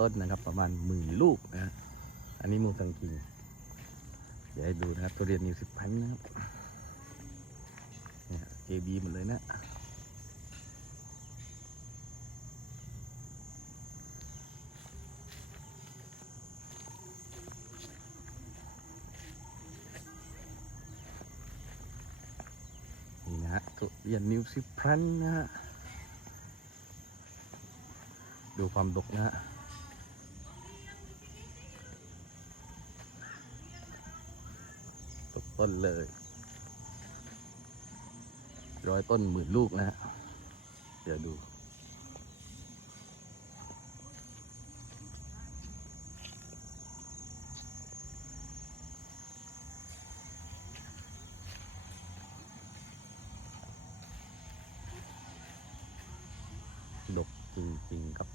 ต้นนะครับประมาณ10,000 ลูกนะฮะอันนี้มูสังคิงเดี๋ยวให้ดูนะครับทุเรียนนิว10 พันนะครับเนี่ยเอบีหมดเลยนะนี่นะฮะทุเรียนนิว10 พันนะฮะดูความดกนะฮะต้นเลย100 ต้น10,000 ลูกนะฮะเดี๋ยวดูดกจริงๆครับ